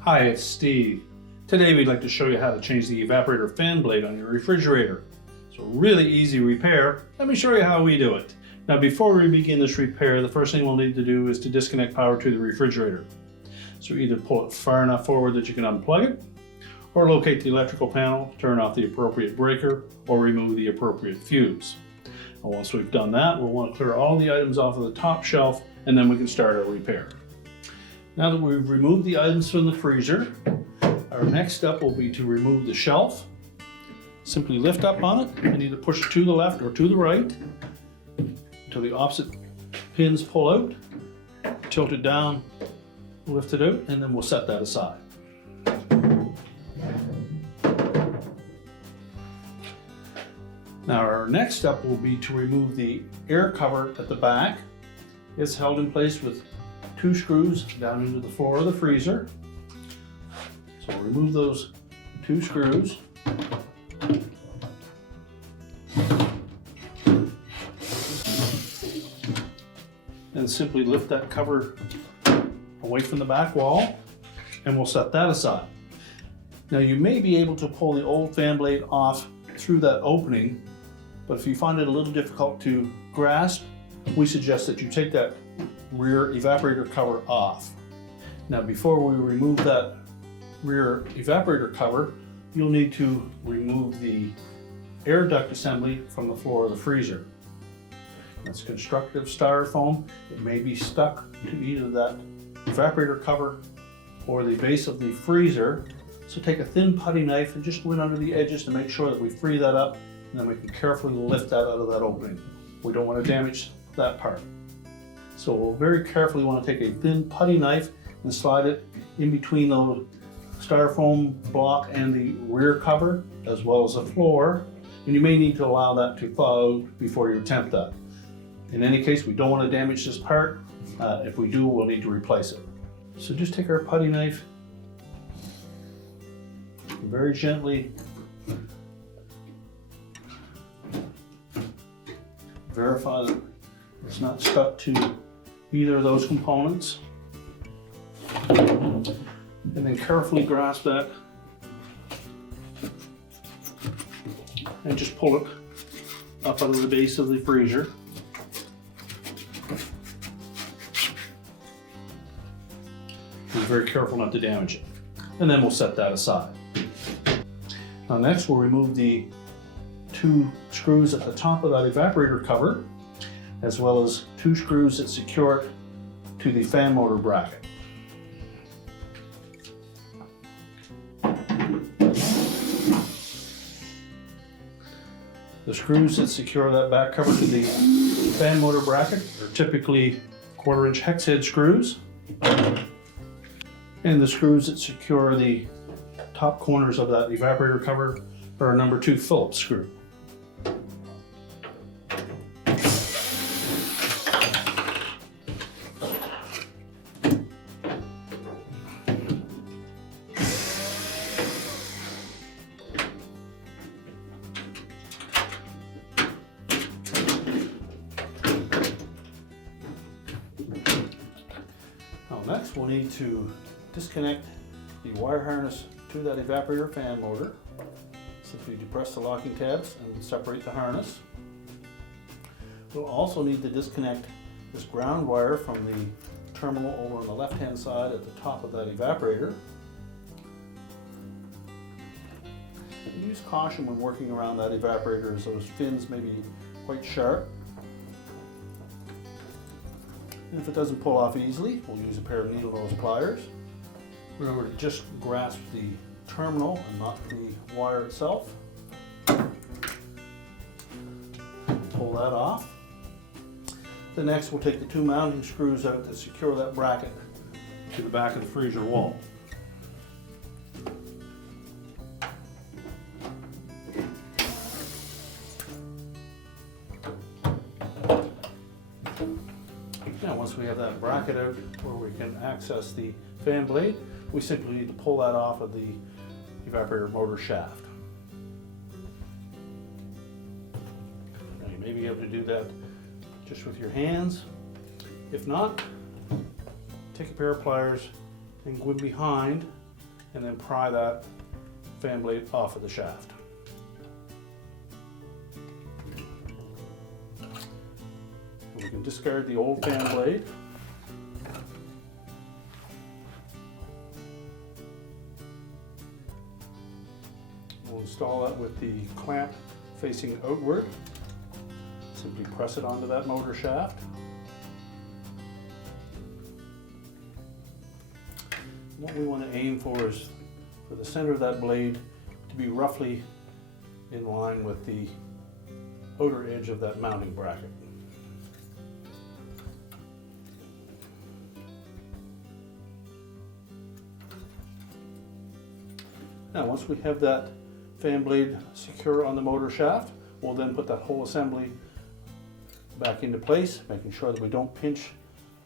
Hi, it's Steve. Today we'd like to show you how to change the evaporator fan blade on your refrigerator. It's a really easy repair. Let me show you how we do it. Now before we begin this repair, the first thing we'll need to do is to disconnect power to the refrigerator. So either pull it far enough forward that you can unplug it, or locate the electrical panel, turn off the appropriate breaker, or remove the appropriate fuse. And once we've done that, we'll want to clear all the items off of the top shelf, and then we can start our repair. Now that we've removed the items from the freezer, our next step will be to remove the shelf. Simply lift up on it and either push it to the left or to the right until the opposite pins pull out. Tilt it down, lift it out, and then we'll set that aside. Now our next step will be to remove the air cover at the back. It's held in place with 2 screws down into the floor of the freezer. So we'll remove those 2 screws. And simply lift that cover away from the back wall, and we'll set that aside. Now you may be able to pull the old fan blade off through that opening, but if you find it a little difficult to grasp, we suggest that you take that rear evaporator cover off. Now before we remove that rear evaporator cover, you'll need to remove the air duct assembly from the floor of the freezer. That's constructive styrofoam. It may be stuck to either that evaporator cover or the base of the freezer. So take a thin putty knife and just go in under the edges to make sure that we free that up, and then we can carefully lift that out of that opening. We don't want to damage that part. So we'll very carefully want to take a thin putty knife and slide it in between the styrofoam block and the rear cover, as well as the floor. And you may need to allow that to thaw out before you attempt that. In any case, we don't want to damage this part. If we do, we'll need to replace it. So just take our putty knife, very gently verify that it's not stuck to either of those components, and then carefully grasp that and just pull it up out of the base of the freezer. Be very careful not to damage it, and then we'll set that aside. Now next we'll remove the 2 screws at the top of that evaporator cover, as well as 2 screws that secure it to the fan motor bracket. The screws that secure that back cover to the fan motor bracket are typically 1/4-inch hexhead screws, and the screws that secure the top corners of that evaporator cover are a number 2 phillips screw. Next, we'll need to disconnect the wire harness to that evaporator fan motor. Simply depress the locking tabs and separate the harness. We'll also need to disconnect this ground wire from the terminal over on the left-hand side at the top of that evaporator. And use caution when working around that evaporator, as those fins may be quite sharp. And if it doesn't pull off easily, we'll use a pair of needle nose pliers. Remember to just grasp the terminal and not the wire itself. Pull that off. Then next we'll take the 2 mounting screws out to secure that bracket to the back of the freezer wall. Now once we have that bracket out where we can access the fan blade, we simply need to pull that off of the evaporator motor shaft. Now you may be able to do that just with your hands. If not, take a pair of pliers and go in behind and then pry that fan blade off of the shaft. We can discard the old fan blade. We'll install that with the clamp facing outward. Simply press it onto that motor shaft. What we want to aim for is for the center of that blade to be roughly in line with the outer edge of that mounting bracket. Now once we have that fan blade secure on the motor shaft, we'll then put that whole assembly back into place, making sure that we don't pinch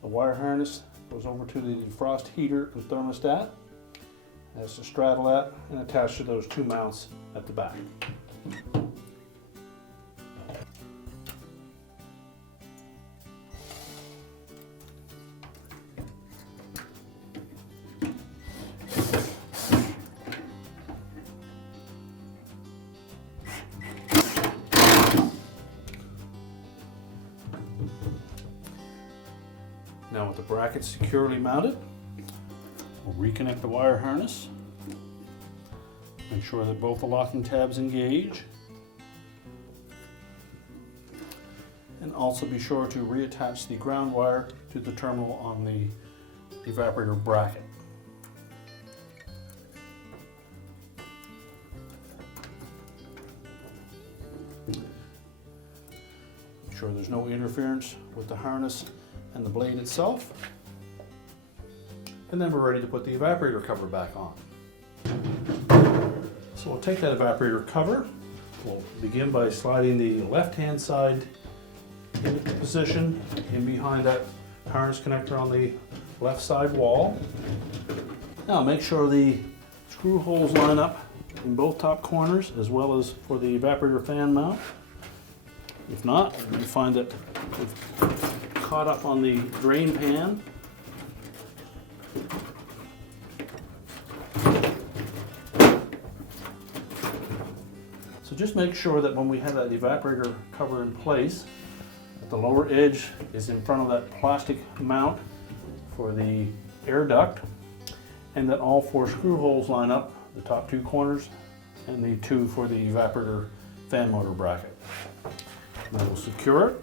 the wire harness. Goes over to the defrost heater and thermostat. Has to straddle that and attach to those two mounts at the back. Now with the brackets securely mounted, we'll reconnect the wire harness. Make sure that both the locking tabs engage. And also be sure to reattach the ground wire to the terminal on the evaporator bracket. Make sure there's no interference with the harness and the blade itself. And then we're ready to put the evaporator cover back on. So we'll take that evaporator cover. We'll begin by sliding the left-hand side into position in behind that harness connector on the left side wall. Now make sure the screw holes line up in both top corners as well as for the evaporator fan mount. If not, you find that we've caught up on the drain pan. So just make sure that when we have that evaporator cover in place, that the lower edge is in front of that plastic mount for the air duct, and that all four screw holes line up, the top two corners and the two for the evaporator fan motor bracket. Then we'll secure it.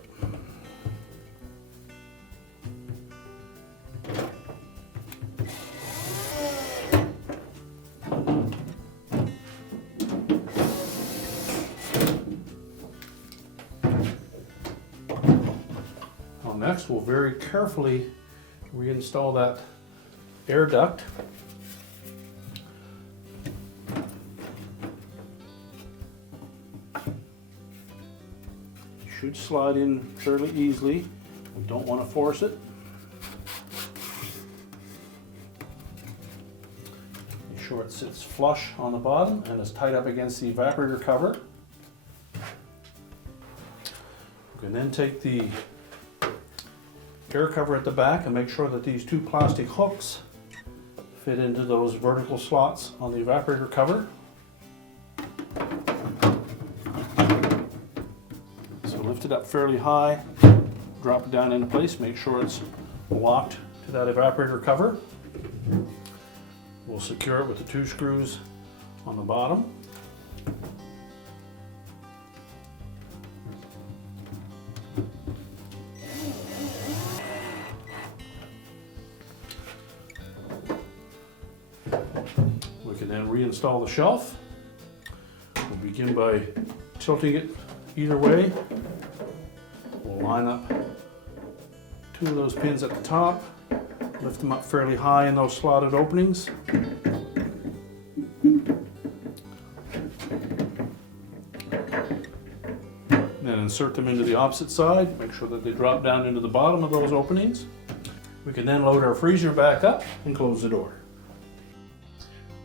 Next, we'll very carefully reinstall that air duct. It should slide in fairly easily. We don't want to force it. Make sure it sits flush on the bottom and is tight up against the evaporator cover. You can then take the air cover at the back and make sure that these two plastic hooks fit into those vertical slots on the evaporator cover. So lift it up fairly high, drop it down into place, make sure it's locked to that evaporator cover. We'll secure it with the two screws on the bottom. We can then reinstall the shelf. We'll begin by tilting it either way. We'll line up two of those pins at the top, lift them up fairly high in those slotted openings. Then insert them into the opposite side, make sure that they drop down into the bottom of those openings. We can then load our freezer back up and close the door.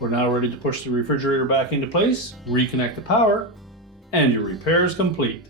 We're now ready to push the refrigerator back into place, reconnect the power, and your repair is complete.